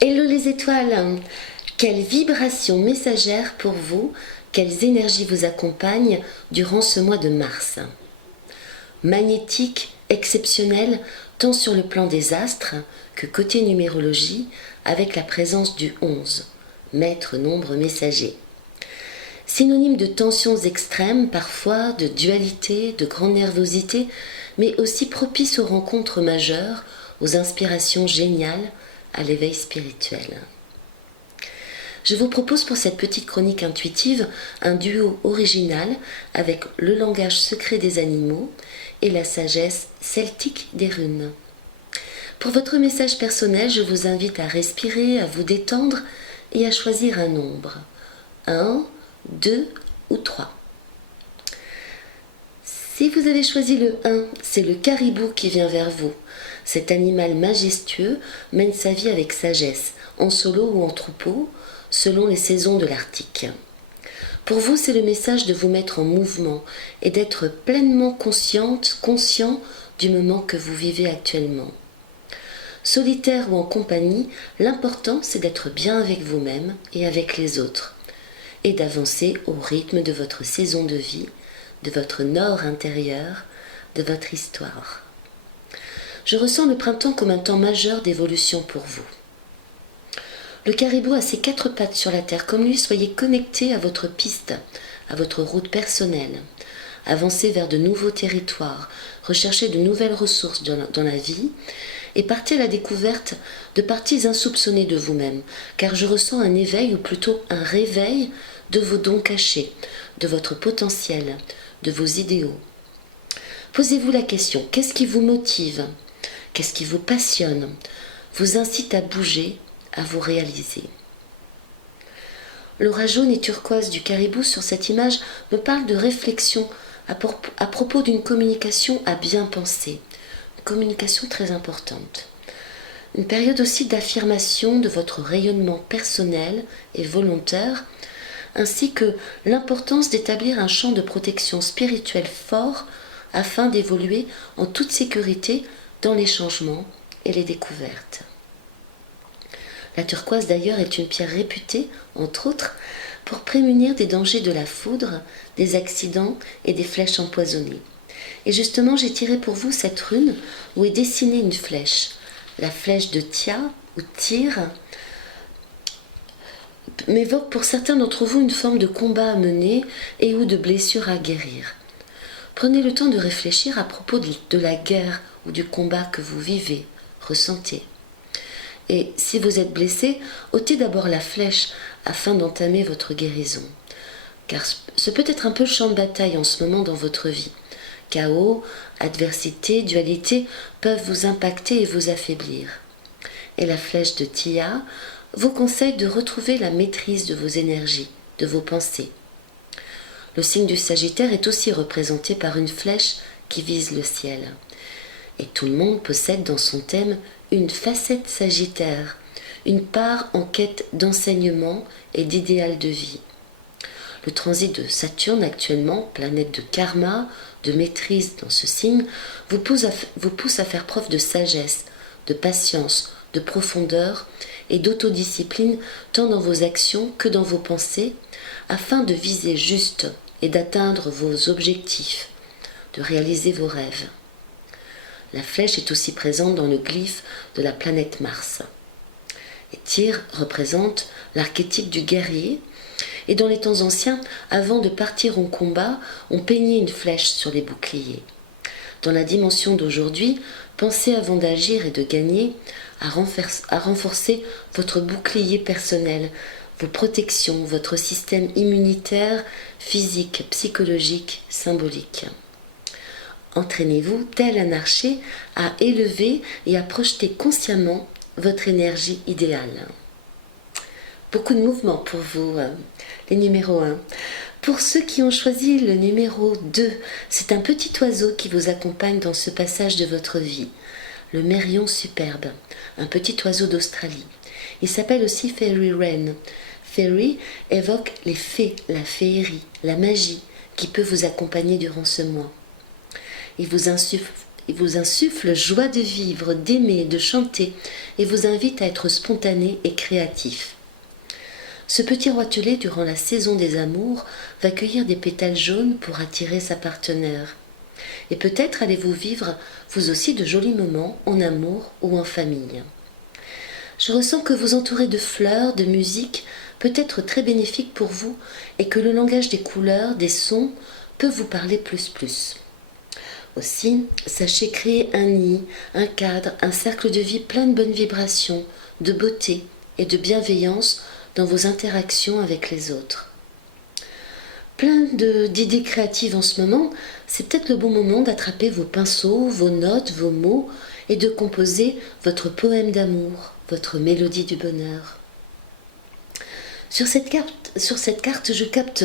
Hello les étoiles! Quelles vibrations messagères pour vous, quelles énergies vous accompagnent durant ce mois de mars? Magnétique, exceptionnel, tant sur le plan des astres que côté numérologie, avec la présence du 11, maître nombre messager. Synonyme de tensions extrêmes, parfois de dualité, de grande nervosité, mais aussi propice aux rencontres majeures, aux inspirations géniales, à l'éveil spirituel. Je vous propose pour cette petite chronique intuitive un duo original avec le langage secret des animaux et la sagesse celtique des runes. Pour votre message personnel, je vous invite à respirer, à vous détendre et à choisir un nombre. 1, 2 ou 3. Si vous avez choisi le 1, c'est le caribou qui vient vers vous. Cet animal majestueux mène sa vie avec sagesse, en solo ou en troupeau, selon les saisons de l'Arctique. Pour vous, c'est le message de vous mettre en mouvement et d'être pleinement conscient du moment que vous vivez actuellement. Solitaire ou en compagnie, l'important c'est d'être bien avec vous-même et avec les autres, et d'avancer au rythme de votre saison de vie, de votre nord intérieur, de votre histoire. Je ressens le printemps comme un temps majeur d'évolution pour vous. Le caribou a ses 4 pattes sur la terre, comme lui, soyez connecté à votre piste, à votre route personnelle. Avancez vers de nouveaux territoires, recherchez de nouvelles ressources dans la vie et partez à la découverte de parties insoupçonnées de vous-même, car je ressens un éveil ou plutôt un réveil de vos dons cachés, de votre potentiel, de vos idéaux. Posez-vous la question, qu'est-ce qui vous motive? Qu'est-ce qui vous passionne? Vous incite à bouger, à vous réaliser. L'aura jaune et turquoise du caribou sur cette image me parle de réflexion à propos d'une communication à bien penser. Une communication très importante. Une période aussi d'affirmation de votre rayonnement personnel et volontaire, ainsi que l'importance d'établir un champ de protection spirituelle fort afin d'évoluer en toute sécurité dans les changements et les découvertes. La turquoise d'ailleurs est une pierre réputée, entre autres, pour prémunir des dangers de la foudre, des accidents et des flèches empoisonnées. Et justement, j'ai tiré pour vous cette rune où est dessinée une flèche. La flèche de Tia ou Tyr m'évoque pour certains d'entre vous une forme de combat à mener et ou de blessure à guérir. Prenez le temps de réfléchir à propos de la guerre ou du combat que vous vivez, ressentez. Et si vous êtes blessé, ôtez d'abord la flèche afin d'entamer votre guérison. Car ce peut être un peu le champ de bataille en ce moment dans votre vie. Chaos, adversité, dualité peuvent vous impacter et vous affaiblir. Et la flèche de Tia vous conseille de retrouver la maîtrise de vos énergies, de vos pensées. Le signe du Sagittaire est aussi représenté par une flèche qui vise le ciel. Et tout le monde possède dans son thème une facette Sagittaire, une part en quête d'enseignement et d'idéal de vie. Le transit de Saturne actuellement, planète de karma, de maîtrise dans ce signe, vous pousse à faire preuve de sagesse, de patience, de profondeur et d'autodiscipline tant dans vos actions que dans vos pensées, afin de viser juste et d'atteindre vos objectifs, de réaliser vos rêves. La flèche est aussi présente dans le glyphe de la planète Mars. Et Tyr représente l'archétype du guerrier. Et dans les temps anciens, avant de partir en combat, on peignait une flèche sur les boucliers. Dans la dimension d'aujourd'hui, pensez avant d'agir et de gagner à renforcer votre bouclier personnel, vos protections, votre système immunitaire, physique, psychologique, symbolique. Entraînez-vous, tel un archer, à élever et à projeter consciemment votre énergie idéale. Beaucoup de mouvements pour vous, les numéros 1. Pour ceux qui ont choisi le numéro 2, c'est un petit oiseau qui vous accompagne dans ce passage de votre vie. Le mérion superbe, un petit oiseau d'Australie. Il s'appelle aussi Fairy Wren. Fairy évoque les fées, la féerie, la magie qui peut vous accompagner durant ce mois. Il vous insuffle joie de vivre, d'aimer, de chanter et vous invite à être spontané et créatif. Ce petit roitelet, durant la saison des amours, va cueillir des pétales jaunes pour attirer sa partenaire. Et peut-être allez-vous vivre, vous aussi, de jolis moments en amour ou en famille. Je ressens que vous entourez de fleurs, de musique, peut être très bénéfique pour vous et que le langage des couleurs, des sons, peut vous parler plus. Aussi, sachez créer un nid, un cadre, un cercle de vie plein de bonnes vibrations, de beauté et de bienveillance dans vos interactions avec les autres. Plein d'idées créatives en ce moment, c'est peut-être le bon moment d'attraper vos pinceaux, vos notes, vos mots et de composer votre poème d'amour, votre mélodie du bonheur. Sur cette carte, je capte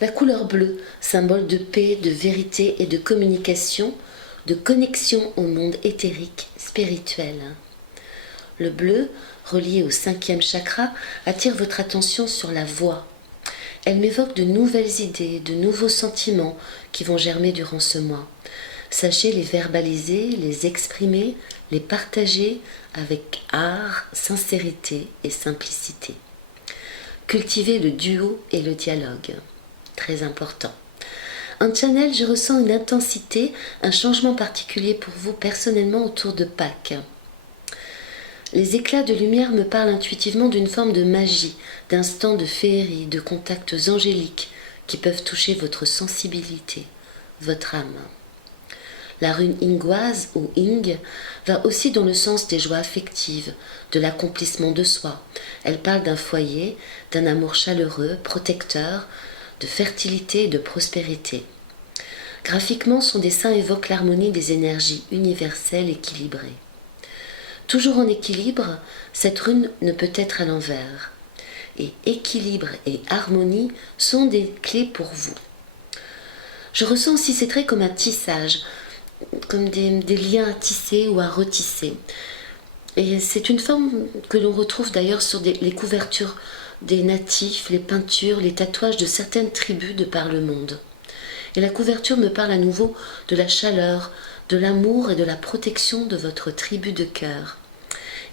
la couleur bleue, symbole de paix, de vérité et de communication, de connexion au monde éthérique, spirituel. Le bleu, relié au 5e chakra, attire votre attention sur la voix. Elle m'évoque de nouvelles idées, de nouveaux sentiments qui vont germer durant ce mois. Sachez les verbaliser, les exprimer, les partager avec art, sincérité et simplicité. Cultivez le duo et le dialogue. Très important. En channel, je ressens une intensité, un changement particulier pour vous personnellement autour de Pâques. Les éclats de lumière me parlent intuitivement d'une forme de magie, d'instants de féerie, de contacts angéliques qui peuvent toucher votre sensibilité, votre âme. La rune ingoise ou ing va aussi dans le sens des joies affectives, de l'accomplissement de soi. Elle parle d'un foyer, d'un amour chaleureux, protecteur, de fertilité et de prospérité. Graphiquement, son dessin évoque l'harmonie des énergies universelles équilibrées. Toujours en équilibre, cette rune ne peut être à l'envers. Et équilibre et harmonie sont des clés pour vous. Je ressens aussi ces traits comme un tissage, comme des liens à tisser ou à retisser. Et c'est une forme que l'on retrouve d'ailleurs sur les couvertures des natifs, les peintures, les tatouages de certaines tribus de par le monde. Et la couverture me parle à nouveau de la chaleur, de l'amour et de la protection de votre tribu de cœur.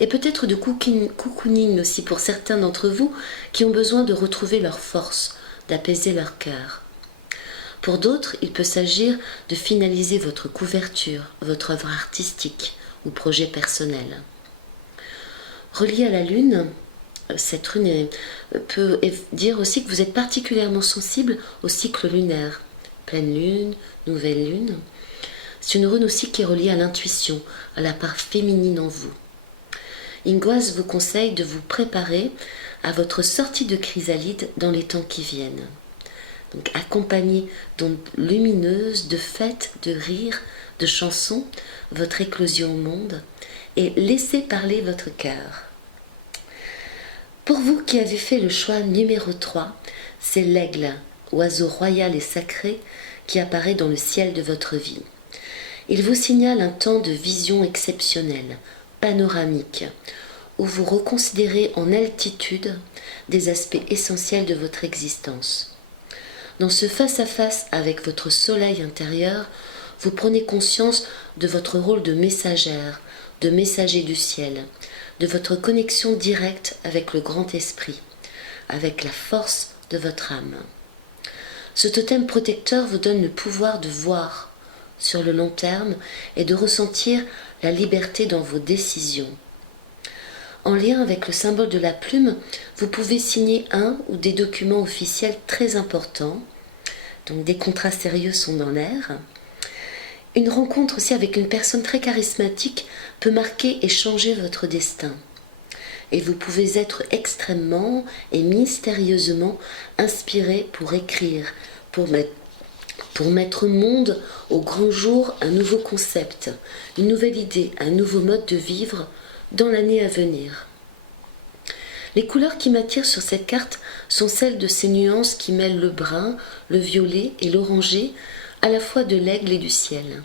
Et peut-être de cocooning aussi pour certains d'entre vous qui ont besoin de retrouver leur force, d'apaiser leur cœur. Pour d'autres, il peut s'agir de finaliser votre couverture, votre œuvre artistique ou projet personnel. Relié à la Lune, cette rune peut dire aussi que vous êtes particulièrement sensible au cycle lunaire. Pleine lune, nouvelle lune. C'est une rune aussi qui est reliée à l'intuition, à la part féminine en vous. Ingoise vous conseille de vous préparer à votre sortie de chrysalide dans les temps qui viennent. Donc accompagnez d'ondes lumineuses, de fêtes, de rires, de chansons, votre éclosion au monde et laissez parler votre cœur. Pour vous qui avez fait le choix numéro 3, c'est l'aigle, oiseau royal et sacré qui apparaît dans le ciel de votre vie. Il vous signale un temps de vision exceptionnelle, panoramique, où vous reconsidérez en altitude des aspects essentiels de votre existence. Dans ce face-à-face avec votre soleil intérieur, vous prenez conscience de votre rôle de messagère, de messager du ciel, de votre connexion directe avec le grand esprit, avec la force de votre âme. Ce totem protecteur vous donne le pouvoir de voir sur le long terme et de ressentir la liberté dans vos décisions. En lien avec le symbole de la plume, vous pouvez signer un ou des documents officiels très importants. Donc des contrats sérieux sont dans l'air. Une rencontre aussi avec une personne très charismatique peut marquer et changer votre destin. Et vous pouvez être extrêmement et mystérieusement inspiré pour écrire, pour mettre au monde au grand jour un nouveau concept, une nouvelle idée, un nouveau mode de vivre dans l'année à venir. Les couleurs qui m'attirent sur cette carte sont celles de ces nuances qui mêlent le brun, le violet et l'orangé, à la fois de l'aigle et du ciel.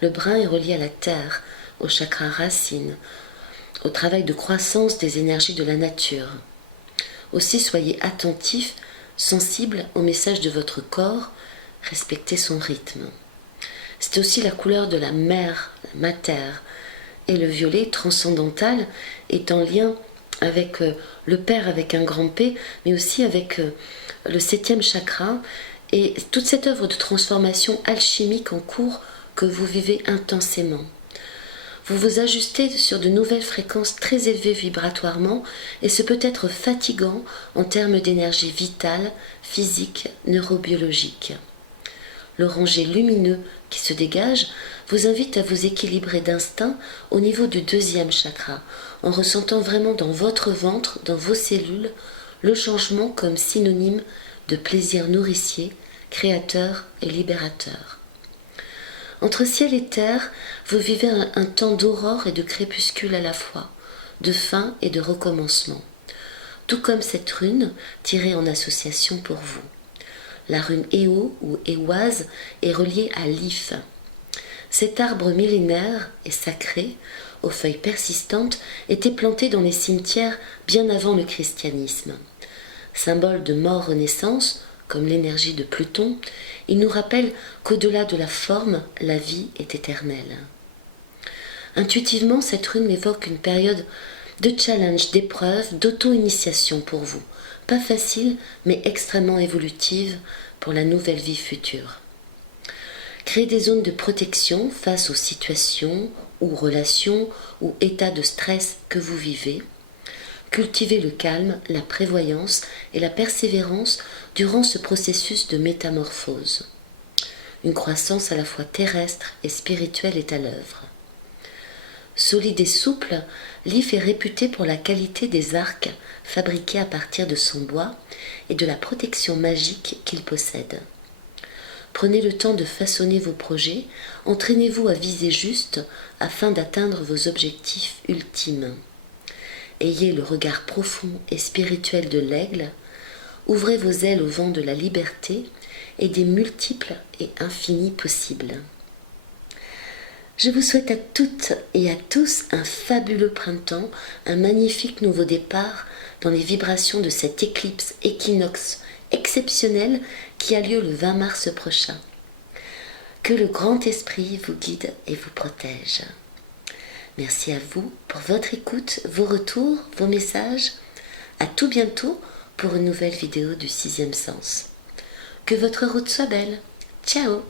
Le brun est relié à la terre, au chakra racine, au travail de croissance des énergies de la nature. Aussi soyez attentifs, sensibles au message de votre corps, respectez son rythme. C'est aussi la couleur de la mer, la mater, Et le violet transcendantal est en lien avec le Père avec un grand P, mais aussi avec le 7e chakra et toute cette œuvre de transformation alchimique en cours que vous vivez intensément. Vous vous ajustez sur de nouvelles fréquences très élevées vibratoirement et ce peut être fatigant en termes d'énergie vitale, physique, neurobiologique. L'oranger lumineux qui se dégage vous invite à vous équilibrer d'instinct au niveau du 2e chakra, en ressentant vraiment dans votre ventre, dans vos cellules, le changement comme synonyme de plaisir nourricier, créateur et libérateur. Entre ciel et terre, vous vivez un temps d'aurore et de crépuscule à la fois, de fin et de recommencement, tout comme cette rune tirée en association pour vous. La rune Éo ou Éoise est reliée à l'If. Cet arbre millénaire et sacré, aux feuilles persistantes, était planté dans les cimetières bien avant le christianisme. Symbole de mort-renaissance, comme l'énergie de Pluton, il nous rappelle qu'au-delà de la forme, la vie est éternelle. Intuitivement, cette rune évoque une période de challenge, d'épreuve, d'auto-initiation pour vous. Pas facile, mais extrêmement évolutive pour la nouvelle vie future. Créez des zones de protection face aux situations ou relations ou états de stress que vous vivez. Cultivez le calme, la prévoyance et la persévérance durant ce processus de métamorphose. Une croissance à la fois terrestre et spirituelle est à l'œuvre. Solide et souple, l'If est réputé pour la qualité des arcs fabriqués à partir de son bois et de la protection magique qu'il possède. Prenez le temps de façonner vos projets, entraînez-vous à viser juste afin d'atteindre vos objectifs ultimes. Ayez le regard profond et spirituel de l'aigle, ouvrez vos ailes au vent de la liberté et des multiples et infinis possibles. Je vous souhaite à toutes et à tous un fabuleux printemps, un magnifique nouveau départ dans les vibrations de cette éclipse équinoxe exceptionnelle qui a lieu le 20 mars prochain. Que le grand esprit vous guide et vous protège. Merci à vous pour votre écoute, vos retours, vos messages. À tout bientôt pour une nouvelle vidéo du 6e sens. Que votre route soit belle. Ciao!